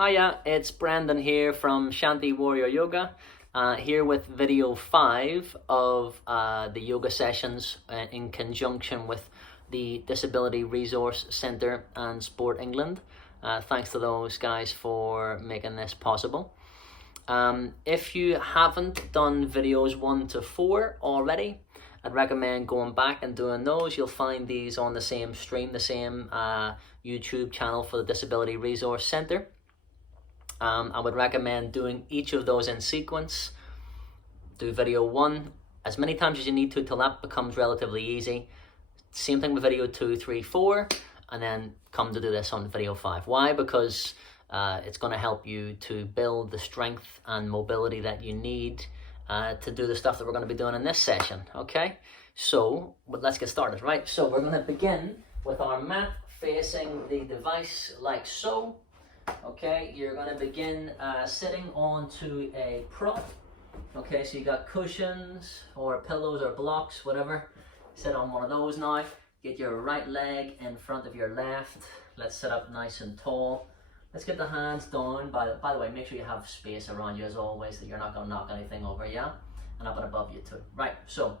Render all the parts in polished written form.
Hiya, it's Brandon here from Shanti Warrior Yoga, here with video 5 of the yoga sessions in conjunction with the Disability Resource Centre and Sport England. Thanks to those guys for making this possible. If you haven't done videos 1 to 4 already, I'd recommend going back and doing those. You'll find these on the same stream, the same YouTube channel for the Disability Resource Centre. I would recommend doing each of those in sequence. Do video 1 as many times as you need to till that becomes relatively easy. Same thing with video 2, 3, 4, and then come to do this on video 5. Why? Because it's going to help you to build the strength and mobility that you need to do the stuff that we're going to be doing in this session. Okay, so let's get started. Right, so we're going to begin with our mat facing the device like so. Okay, you're going to begin sitting onto a prop. Okay, so you got cushions or pillows or blocks, whatever. Sit on one of those now. Get your right leg in front of your left. Let's sit up nice and tall. Let's get the hands down. By the way, make sure you have space around you as always, that you're not going to knock anything over, yeah? And up and above you too. Right, so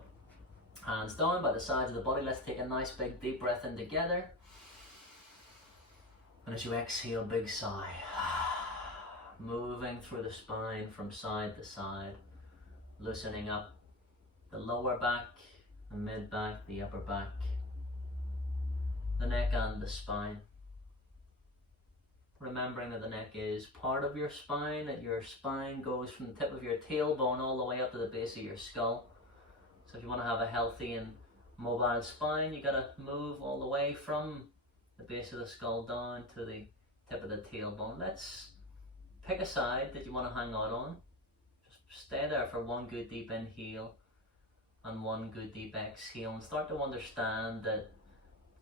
hands down by the sides of the body. Let's take a nice big deep breath in together. And as you exhale, big sigh. Moving through the spine from side to side. Loosening up the lower back, the mid back, the upper back, the neck and the spine. Remembering that the neck is part of your spine, that your spine goes from the tip of your tailbone all the way up to the base of your skull. So if you want to have a healthy and mobile spine, you got to move all the way from the base of the skull down to the tip of the tailbone. Let's pick a side that you want to hang out on. Just stay there for one good deep inhale and one good deep exhale, and start to understand that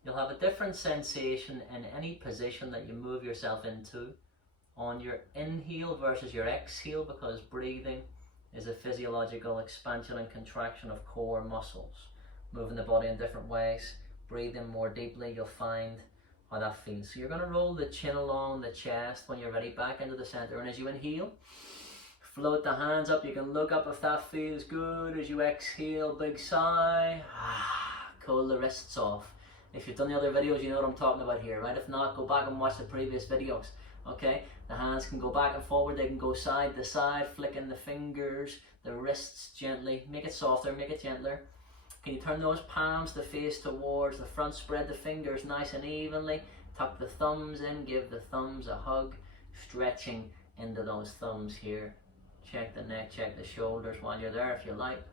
you'll have a different sensation in any position that you move yourself into on your inhale versus your exhale, because breathing is a physiological expansion and contraction of core muscles. Moving the body in different ways, breathing more deeply, you'll find how that feels. So you're going to roll the chin along the chest when you're ready, back into the center, and as you inhale, float the hands up. You can look up if that feels good. As you exhale, big sigh. Cool the wrists off. If you've done the other videos, you know what I'm talking about here, right? If not, go back and watch the previous videos. Okay, the hands can go back and forward, they can go side to side, flicking the fingers, the wrists gently. Make it softer, make it gentler. Can you turn those palms to face towards the front, spread the fingers nice and evenly, tuck the thumbs in, give the thumbs a hug, stretching into those thumbs here. Check the neck, check the shoulders while you're there if you like.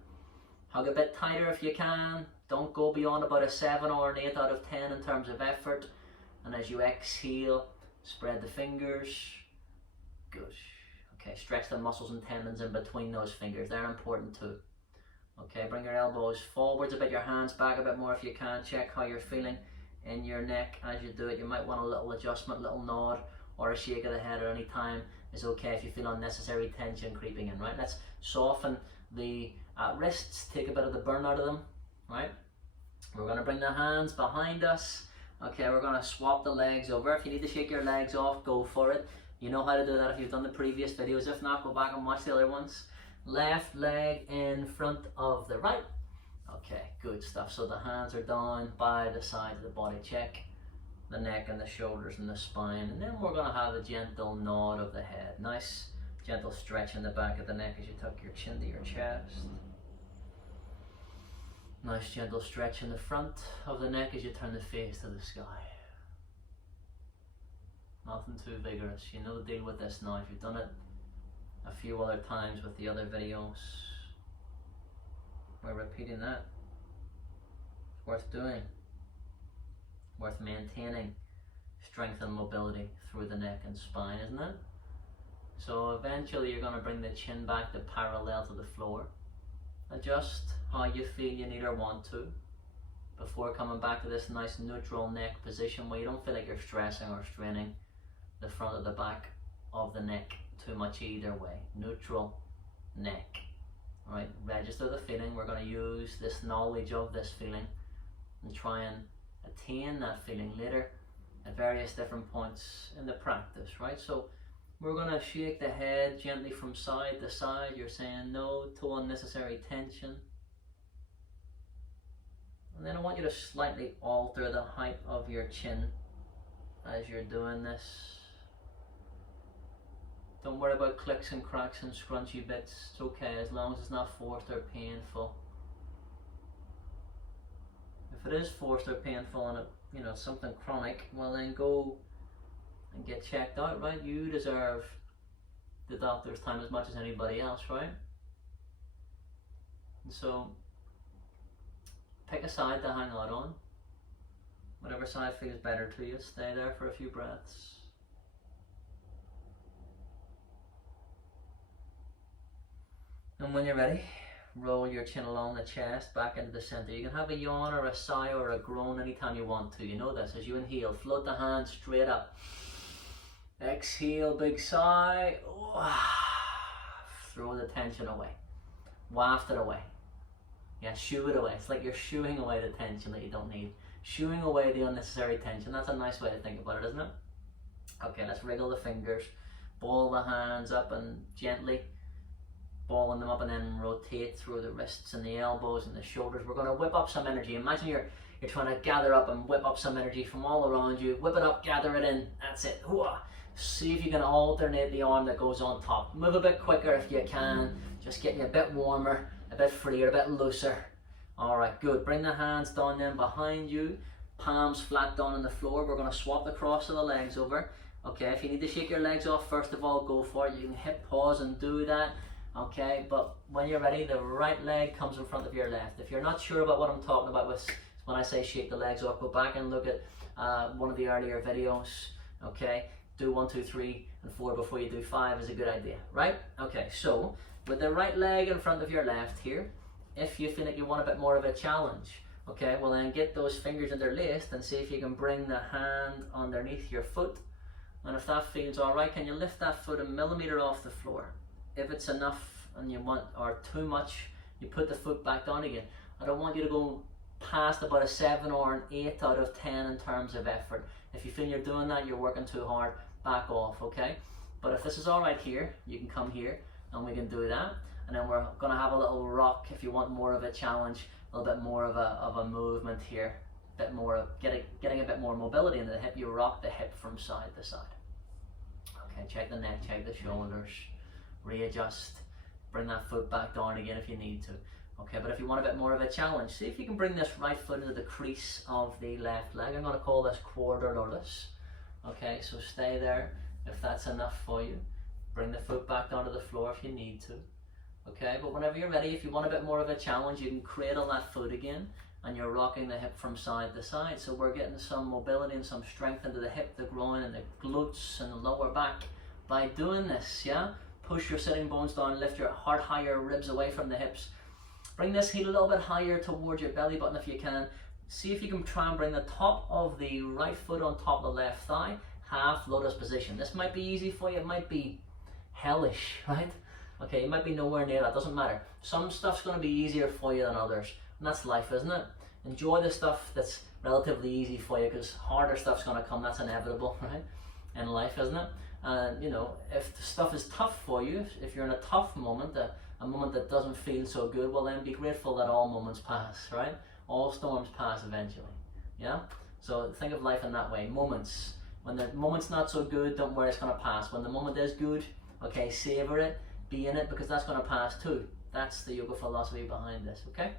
Hug a bit tighter if you can. Don't go beyond about a 7 or an 8 out of 10 in terms of effort. And as you exhale, spread the fingers. Good. Okay, stretch the muscles and tendons in between those fingers. They're important too. Okay, bring your elbows forwards a bit, your hands back a bit more if you can. Check how you're feeling in your neck as you do it. You might want a little adjustment, little nod, or a shake of the head at any time is okay if you feel unnecessary tension creeping in, right? Let's soften the wrists, take a bit of the burn out of them, right? We're going to bring the hands behind us. Okay, we're going to swap the legs over. If you need to shake your legs off, go for it. You know how to do that if you've done the previous videos. If not, go back and watch the other ones. Left leg in front of the right. Okay, good stuff. So the hands are down by the side of the body. Check the neck and the shoulders and the spine. And then we're going to have a gentle nod of the head. Nice gentle stretch in the back of the neck as you tuck your chin to your chest. Nice gentle stretch in the front of the neck as you turn the face to the sky. Nothing too vigorous. You know the deal with this now. If you've done it a few other times with the other videos, we're repeating that. It's worth doing. Worth maintaining strength and mobility through the neck and spine, isn't it? So eventually you're going to bring the chin back to parallel to the floor. Adjust how you feel you need or want to before coming back to this nice neutral neck position where you don't feel like you're stressing or straining the front or the back of the neck too much either way. Neutral neck. Alright, register the feeling. We're going to use this knowledge of this feeling and try and attain that feeling later at various different points in the practice, right? So We're going to shake the head gently from side to side. You're saying no to unnecessary tension. And then I want you to slightly alter the height of your chin as you're doing this. Don't worry about clicks and cracks and scrunchy bits. It's okay as long as it's not forced or painful. If it is forced or painful and it's something chronic, well then go and get checked out, right? You deserve the doctor's time as much as anybody else, right? And so pick a side to hang out on. Whatever side feels better to you, stay there for a few breaths. And when you're ready, roll your chin along the chest, back into the center. You can have a yawn or a sigh or a groan anytime you want to. You know this. As you inhale, float the hands straight up. Exhale, big sigh. Throw the tension away. Waft it away. Yeah, shoo it away. It's like you're shooing away the tension that you don't need. Shooing away the unnecessary tension. That's a nice way to think about it, isn't it? Okay, let's wriggle the fingers. Ball the hands up and gently balling them up, and then rotate through the wrists and the elbows and the shoulders. We're going to whip up some energy. Imagine you're trying to gather up and whip up some energy from all around you. Whip it up, gather it in. That's it. See if you can alternate the arm that goes on top. Move a bit quicker if you can. Just getting you a bit warmer, a bit freer, a bit looser. Alright, good. Bring the hands down then behind you. Palms flat down on the floor. We're going to swap the cross of the legs over. Okay, if you need to shake your legs off, first of all, go for it. You can hip pause and do that. Okay, but when you're ready, the right leg comes in front of your left. If you're not sure about what I'm talking about when I say shake the legs off, go back and look at one of the earlier videos. Okay, do 1, 2, 3, and 4 before you do 5 is a good idea, right? Okay, so with the right leg in front of your left here, if you feel like you want a bit more of a challenge, okay, well then get those fingers interlaced and see if you can bring the hand underneath your foot. And if that feels alright, can you lift that foot a millimeter off the floor? If it's enough and you want, or too much, you put the foot back down again. I don't want you to go past about a 7 or an 8 out of 10 in terms of effort. If you feel you're doing that, you're working too hard, back off, okay? But if this is alright here, you can come here and we can do that. And then we're going to have a little rock if you want more of a challenge, a little bit more of a movement here, a bit more, getting a bit more mobility in the hip. You rock the hip from side to side. Okay, check the neck, check the shoulders. Readjust, bring that foot back down again if you need to. Okay, but if you want a bit more of a challenge, see if you can bring this right foot into the crease of the left leg. I'm going to call this quarter lotus. Okay, so stay there if that's enough for you. Bring the foot back down to the floor if you need to. Okay, but whenever you're ready, if you want a bit more of a challenge, you can cradle that foot again and you're rocking the hip from side to side. So we're getting some mobility and some strength into the hip, the groin and the glutes and the lower back by doing this, yeah? Push your sitting bones down, lift your heart higher, ribs away from the hips. Bring this heel a little bit higher towards your belly button if you can. See if you can try and bring the top of the right foot on top of the left thigh, half lotus position. This might be easy for you, it might be hellish, right? Okay, you might be nowhere near that, doesn't matter. Some stuff's going to be easier for you than others, and that's life, isn't it? Enjoy the stuff that's relatively easy for you, because harder stuff's going to come, that's inevitable, right? In life, isn't it? And you know, if the stuff is tough for you, if you're in a tough moment, a moment that doesn't feel so good, well then be grateful that all moments pass, right? All storms pass eventually, yeah? So think of life in that way, moments. When the moment's not so good, don't worry, it's going to pass. When the moment is good, okay, savor it, be in it, because that's going to pass too. That's the yoga philosophy behind this, okay?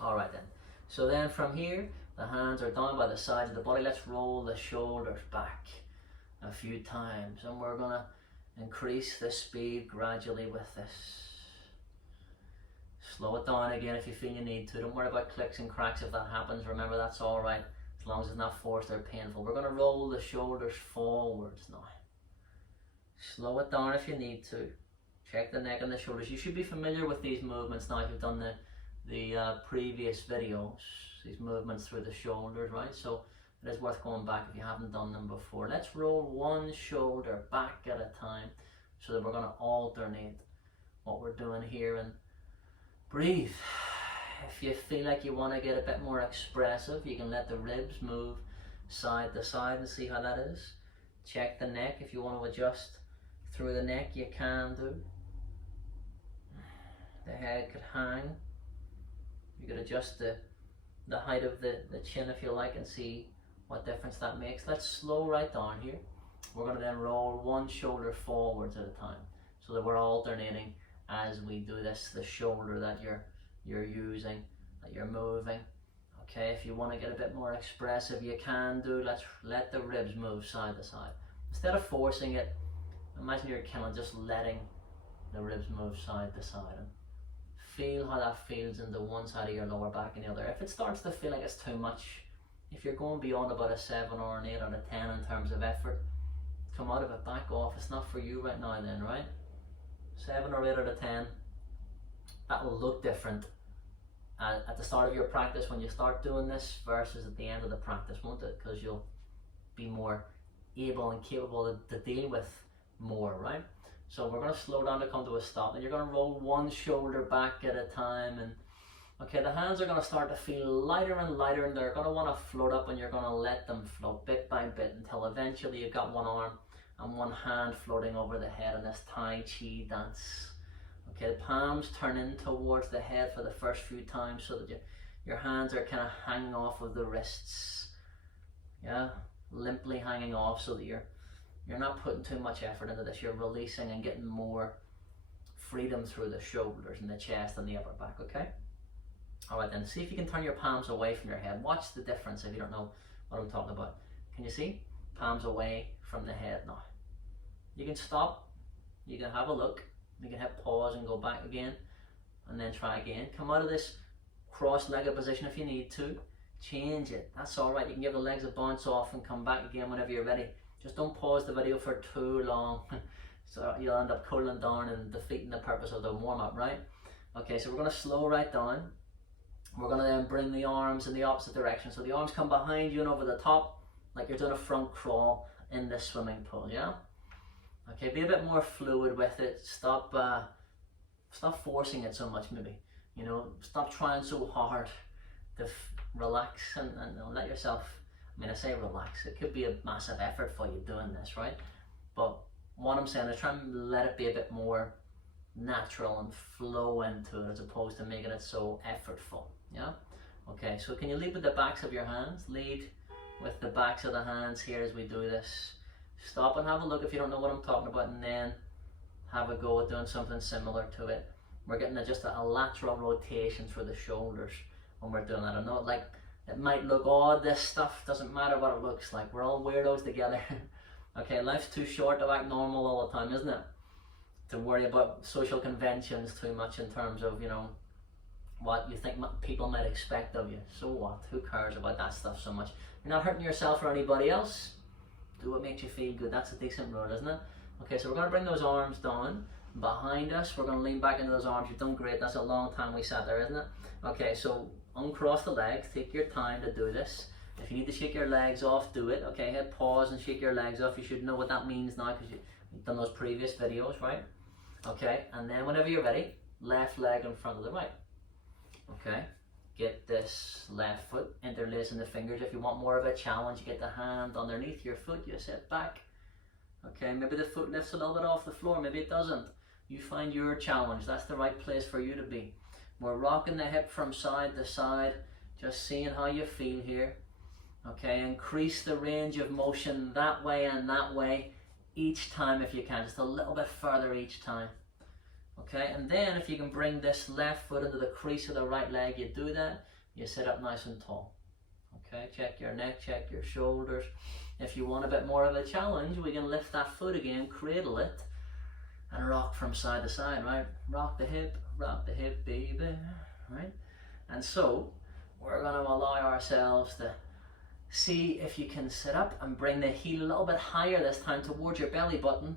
Alright then. So then from here, the hands are down by the sides of the body. Let's roll the shoulders back a few times, and we're going to increase the speed gradually with this. Slow it down again if you feel you need to. Don't worry about clicks and cracks if that happens. Remember, that's alright, as long as it's not forced or painful. We're going to roll the shoulders forwards now. Slow it down if you need to. Check the neck and the shoulders. You should be familiar with these movements now if you've done the previous videos. These movements through the shoulders, right? So it is worth going back if you haven't done them before. Let's roll one shoulder back at a time so that we're going to alternate what we're doing here, and breathe. If you feel like you want to get a bit more expressive, you can let the ribs move side to side and see how that is. Check the neck if you want to adjust through the neck, you can do. The head could hang. You could adjust the height of the chin if you like and see what difference that makes. Let's slow right down here. We're going to then roll one shoulder forwards at a time, so that we're alternating as we do this, the shoulder that you're using, that you're moving. Okay, if you want to get a bit more expressive, you can do. Let's let the ribs move side to side. Instead of forcing it, imagine you're kind of just letting the ribs move side to side and feel how that feels into one side of your lower back and the other. If it starts to feel like it's too much, if you're going beyond about a 7 or an 8 or a 10 in terms of effort, come out of it, back off. It's not for you right now then, right? 7 or 8 out of 10, that will look different at the start of your practice when you start doing this versus at the end of the practice, won't it? Because you'll be more able and capable to deal with more, right? So we're going to slow down to come to a stop, and you're going to roll one shoulder back at a time. And okay, the hands are going to start to feel lighter and lighter, and they're going to want to float up, and you're going to let them float bit by bit until eventually you've got one arm and one hand floating over the head in this Tai Chi dance. Okay, the palms turn in towards the head for the first few times so that your hands are kind of hanging off of the wrists. Yeah, limply hanging off so that you're not putting too much effort into this. You're releasing and getting more freedom through the shoulders and the chest and the upper back, okay? All right then, see if you can turn your palms away from your head. Watch the difference if you don't know what I'm talking about. Can you see? Palms away from the head now. You can stop, you can have a look, you can hit pause and go back again, and then try again. Come out of this cross-legged position if you need to. Change it, that's all right. You can give the legs a bounce off and come back again whenever you're ready. Just don't pause the video for too long, so you'll end up cooling down and defeating the purpose of the warm-up, right? Okay, so we're going to slow right down. We're going to then bring the arms in the opposite direction. So the arms come behind you and over the top, like you're doing a front crawl in the swimming pool, yeah? Okay, be a bit more fluid with it. Stop forcing it so much, maybe. You know, stop trying so hard to relax and let yourself, I mean, I say relax, it could be a massive effort for you doing this, right? But what I'm saying is try and let it be a bit more natural and flow into it as opposed to making it so effortful, yeah? Okay, so can you lead with the backs of your hands? Lead with the backs of the hands here as we do this. Stop and have a look if you don't know what I'm talking about, and then have a go at doing something similar to it. We're getting just a lateral rotation through the shoulders when we're doing that. I know it might look odd, this stuff, doesn't matter what it looks like. We're all weirdos together. Okay, life's too short to act normal all the time, isn't it? To worry about social conventions too much in terms of, you know, what you think people might expect of you. So what? Who cares about that stuff so much? You're not hurting yourself or anybody else. Do what makes you feel good. That's a decent rule, isn't it? Okay, so we're going to bring those arms down behind us. We're going to lean back into those arms. You've done great. That's a long time we sat there, isn't it? Okay, so uncross the legs. Take your time to do this. If you need to shake your legs off, do it. Okay, hit pause and shake your legs off. You should know what that means now because you've done those previous videos, right? Okay, and then whenever you're ready, left leg in front of the right. Okay, get this left foot interlacing the fingers. If you want more of a challenge, you get the hand underneath your foot, you sit back. Okay, maybe the foot lifts a little bit off the floor, maybe it doesn't. You find your challenge, that's the right place for you to be. We're rocking the hip from side to side, just seeing how you feel here. Okay, increase the range of motion that way and that way each time if you can, just a little bit further each time. Okay, and then if you can bring this left foot into the crease of the right leg, you do that, you sit up nice and tall. Okay, check your neck, check your shoulders. If you want a bit more of a challenge, we can lift that foot again, cradle it, and rock from side to side, right? Rock the hip, baby, right? And so, we're going to allow ourselves to see if you can sit up and bring the heel a little bit higher this time towards your belly button.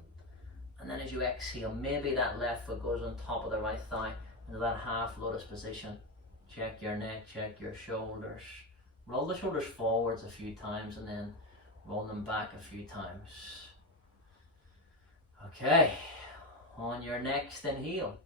And then as you exhale, maybe that left foot goes on top of the right thigh into that half lotus position. Check your neck, check your shoulders. Roll the shoulders forwards a few times and then roll them back a few times. Okay, on your next inhale,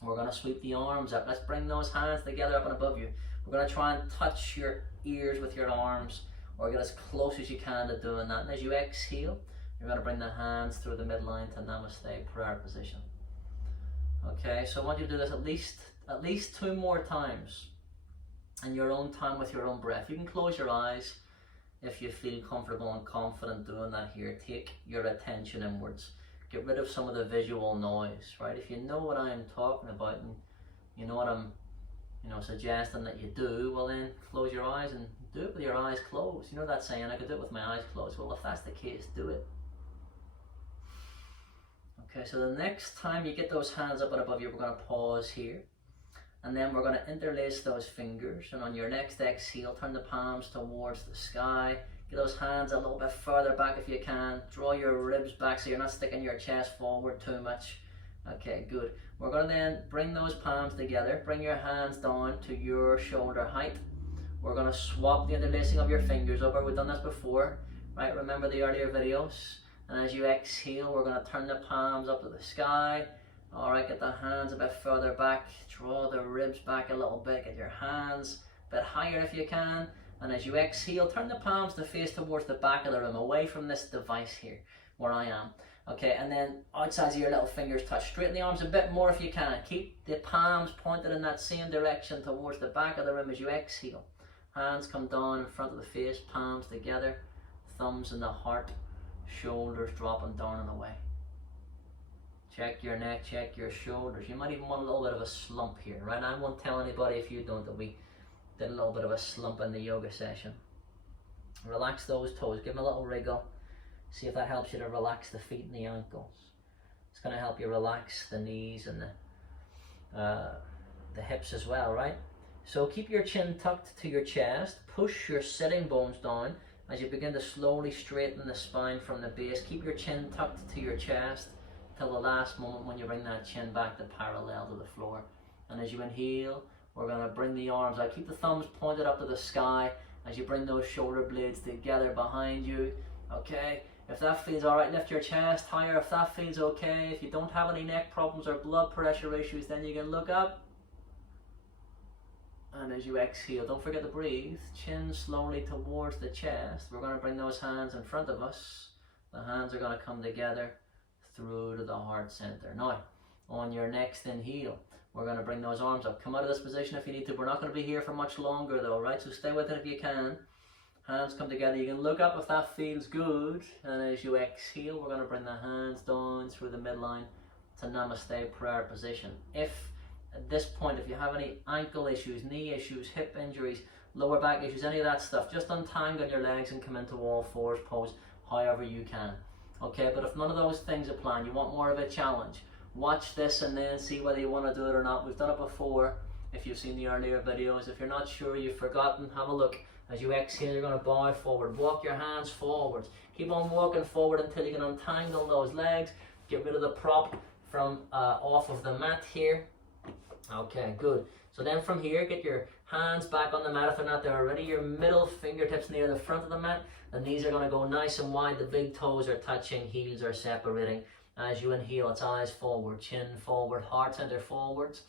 we're going to sweep the arms up. Let's bring those hands together up and above you. We're going to try and touch your ears with your arms or get as close as you can to doing that. And as you exhale, You're going to bring the hands through the midline to namaste prayer position. Okay, so I want you to do this at least 2 more times in your own time with your own breath. You can close your eyes if you feel comfortable and confident doing that here. Take your attention inwards. Get rid of some of the visual noise, right? If you know what I'm talking about and you know what I'm suggesting that you do, well then close your eyes and do it with your eyes closed. You know that saying, I could do it with my eyes closed. Well, if that's the case, do it. Okay, so the next time you get those hands up and above you, we're going to pause here. And then we're going to interlace those fingers. And on your next exhale, turn the palms towards the sky. Get those hands a little bit further back if you can. Draw your ribs back so you're not sticking your chest forward too much. Okay, good. We're going to then bring those palms together. Bring your hands down to your shoulder height. We're going to swap the interlacing of your fingers over. We've done this before, right? Remember the earlier videos? And as you exhale, we're going to turn the palms up to the sky. All right, get the hands a bit further back. Draw the ribs back a little bit. Get your hands a bit higher if you can. And as you exhale, turn the palms to face towards the back of the room, away from this device here, where I am. Okay, and then outside of your little fingers touch. Straighten the arms a bit more if you can. Keep the palms pointed in that same direction towards the back of the room as you exhale. Hands come down in front of the face, palms together, thumbs in the heart, shoulders dropping down and away. Check your neck, check your shoulders. You might even want a little bit of a slump here, right? I won't tell anybody if you don't that we did a little bit of a slump in the yoga session. Relax those toes, give them a little wriggle. See if that helps you to relax the feet and the ankles. It's going to help you relax the knees and the hips as well, right? So keep your chin tucked to your chest. Push your sitting bones down as you begin to slowly straighten the spine from the base. Keep your chin tucked to your chest till the last moment when you bring that chin back to parallel to the floor. And as you inhale, we're going to bring the arms out. Keep the thumbs pointed up to the sky as you bring those shoulder blades together behind you. Okay, if that feels all right, lift your chest higher. If that feels okay, if you don't have any neck problems or blood pressure issues, then you can look up. And as you exhale, don't forget to breathe. Chin slowly towards the chest. We're going to bring those hands in front of us. The hands are going to come together through to the heart center. Now, on your next inhale, we're going to bring those arms up. Come out of this position if you need to. We're not going to be here for much longer though, right? So stay with it if you can. Hands come together. You can look up if that feels good. And as you exhale, we're going to bring the hands down through the midline to namaste prayer position. If at this point, if you have any ankle issues, knee issues, hip injuries, lower back issues, any of that stuff, just untangle your legs and come into all fours pose however you can. Okay, but if none of those things apply and you want more of a challenge, watch this and then see whether you want to do it or not. We've done it before if you've seen the earlier videos. If you're not sure, you've forgotten, have a look. As you exhale, you're going to bow forward. Walk your hands forwards. Keep on walking forward until you can untangle those legs. Get rid of the prop from off of the mat here. Okay, good. So then from here, get your hands back on the mat if they're not there already. Your middle fingertips near the front of the mat. The knees are going to go nice and wide. The big toes are touching, heels are separating. As you inhale, it's eyes forward, chin forward, heart center forwards.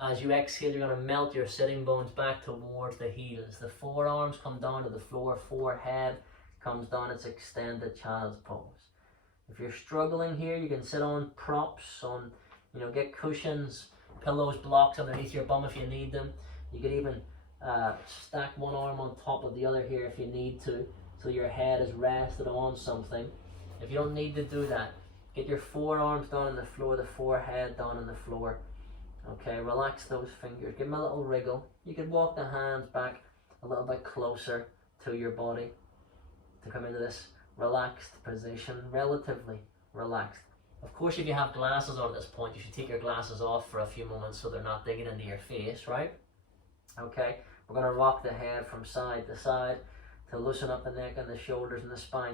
As you exhale, you're going to melt your sitting bones back towards the heels. The forearms come down to the floor, forehead comes down. It's extended child's pose. If you're struggling here, you can sit on props, on, get cushions, pillows, blocks underneath your bum if you need them. You could even stack one arm on top of the other here if you need to, so your head is rested on something. If you don't need to do that, get your forearms down on the floor, the forehead down on the floor. Okay, relax those fingers. Give them a little wriggle. You can walk the hands back a little bit closer to your body to come into this relaxed position, relatively relaxed. Of course, if you have glasses on at this point, you should take your glasses off for a few moments so they're not digging into your face, right? Okay, we're going to rock the head from side to side to loosen up the neck and the shoulders and the spine.